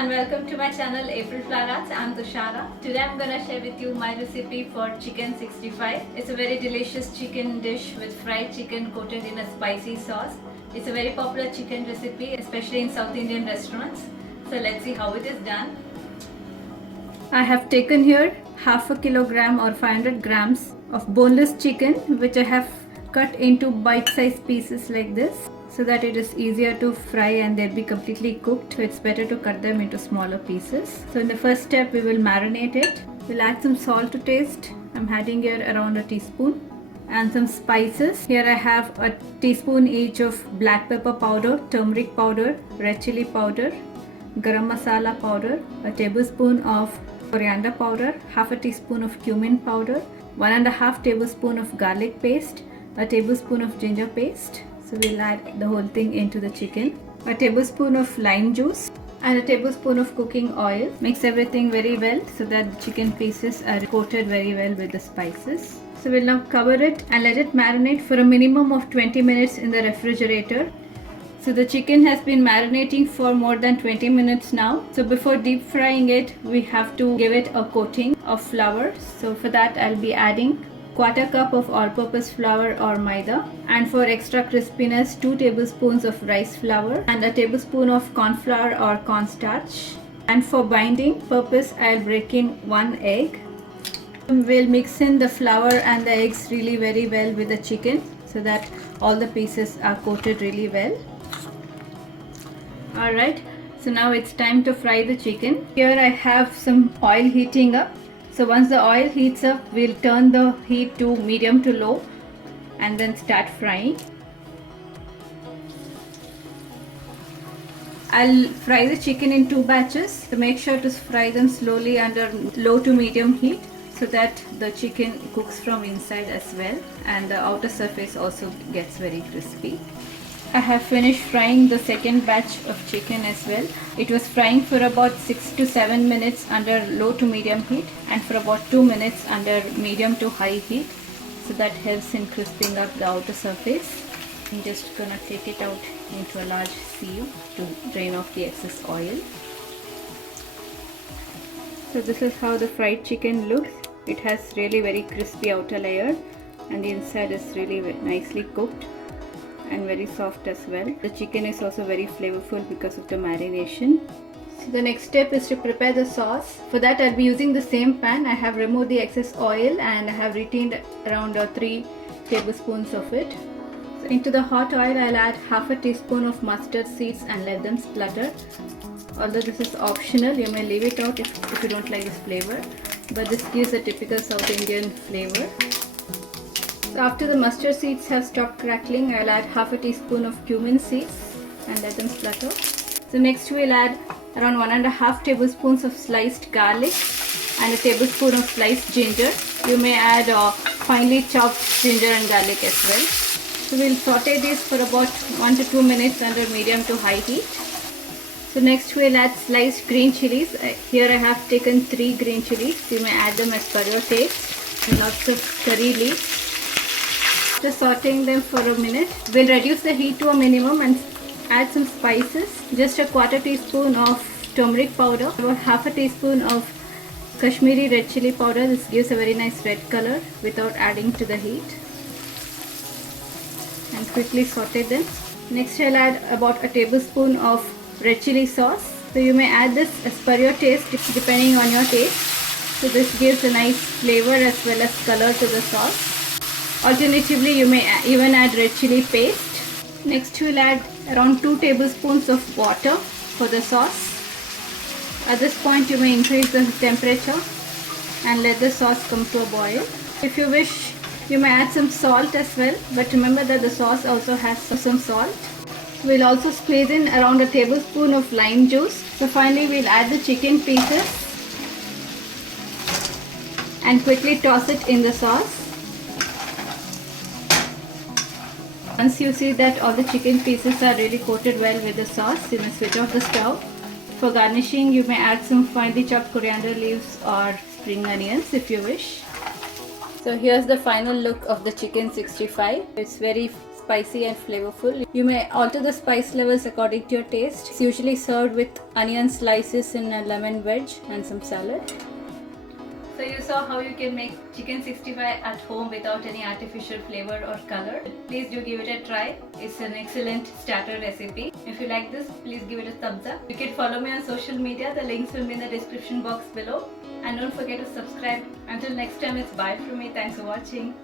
and welcome to my channel April Flower Arts. I'm Tushara. Today I'm gonna share with you my recipe for chicken 65. It's a very delicious chicken dish with fried chicken coated in a spicy sauce. It's a very popular chicken recipe, especially in South Indian restaurants. So let's see how it is done. I have taken here half a kilogram or 500 grams of boneless chicken, which I have cut into bite-sized pieces like this, so that it is easier to fry and they'll be completely cooked. So it's better to cut them into smaller pieces. So in the first step, we will marinate it. We'll add some salt to taste. I'm adding here around a teaspoon. And some spices. Here I have a teaspoon each of black pepper powder, turmeric powder, red chili powder, garam masala powder, a tablespoon of coriander powder, half a teaspoon of cumin powder, 1.5 tablespoon of garlic paste, a tablespoon of ginger paste. So we'll add the whole thing into the chicken. A tablespoon of lime juice and a tablespoon of cooking oil. Mix everything very well so that the chicken pieces are coated very well with the spices. So we'll now cover it and let it marinate for a minimum of 20 minutes in the refrigerator. So the chicken has been marinating for more than 20 minutes now. So before deep frying it, we have to give it a coating of flour. So for that I'll be adding 1/4 cup of all-purpose flour or maida, and for extra crispiness 2 tablespoons of rice flour and a tablespoon of corn flour or cornstarch. And for binding purpose I'll break in 1 egg. We'll mix in the flour and the eggs really very well with the chicken so that all the pieces are coated really well. Alright, so now it's time to fry the chicken. Here I have some oil heating up. So once the oil heats up, we'll turn the heat to medium to low and then start frying. I'll fry the chicken in 2 batches. So make sure to fry them slowly under low to medium heat so that the chicken cooks from inside as well and the outer surface also gets very crispy. I have finished frying the second batch of chicken as well. It was frying for about 6 to 7 minutes under low to medium heat and for about 2 minutes under medium to high heat. So that helps in crisping up the outer surface. I'm just gonna take it out into a large sieve to drain off the excess oil. So this is how the fried chicken looks. It has really very crispy outer layer and the inside is really nicely cooked and very soft as well. The chicken is also very flavorful because of the marination. So the next step is to prepare the sauce. For that I'll be using the same pan. I have removed the excess oil and I have retained around 3 tablespoons of it. So into the hot oil I'll add half a teaspoon of mustard seeds and let them splutter. Although this is optional, you may leave it out if you don't like this flavor, but this gives a typical South Indian flavor. So after the mustard seeds have stopped crackling, I'll add half a teaspoon of cumin seeds and let them splutter. So next we'll add around 1.5 tablespoons of sliced garlic and a tablespoon of sliced ginger. You may add finely chopped ginger and garlic as well. So we'll saute this for about 1 to 2 minutes under medium to high heat. So next we'll add sliced green chilies. Here I have taken 3 green chilies. You may add them as per your taste. And lots of curry leaves. After sauteing them for a minute, we'll reduce the heat to a minimum and add some spices. Just a 1/4 teaspoon of turmeric powder, about half a teaspoon of Kashmiri red chili powder. This gives a very nice red color without adding to the heat. And quickly saute them. Next I'll add about a tablespoon of red chili sauce. So you may add this as per your taste depending on your taste. So this gives a nice flavor as well as color to the sauce. Alternatively, you may even add red chili paste. Next we'll add around 2 tablespoons of water for the sauce. At this point you may increase the temperature and let the sauce come to a boil. If you wish, you may add some salt as well, but remember that the sauce also has some salt. We'll also squeeze in around a tablespoon of lime juice. So finally we'll add the chicken pieces and quickly toss it in the sauce. Once you see that all the chicken pieces are really coated well with the sauce, you may switch off the stove. For garnishing, you may add some finely chopped coriander leaves or spring onions if you wish. So here's the final look of the chicken 65. It's very spicy and flavorful. You may alter the spice levels according to your taste. It's usually served with onion slices in a lemon wedge and some salad. So you saw how you can make chicken 65 at home without any artificial flavor or color. Please do give it a try. It's an excellent starter recipe. If you like this, please give it a thumbs up. You can follow me on social media. The links will be in the description box below. And don't forget to subscribe. Until next time, it's bye from me. Thanks for watching.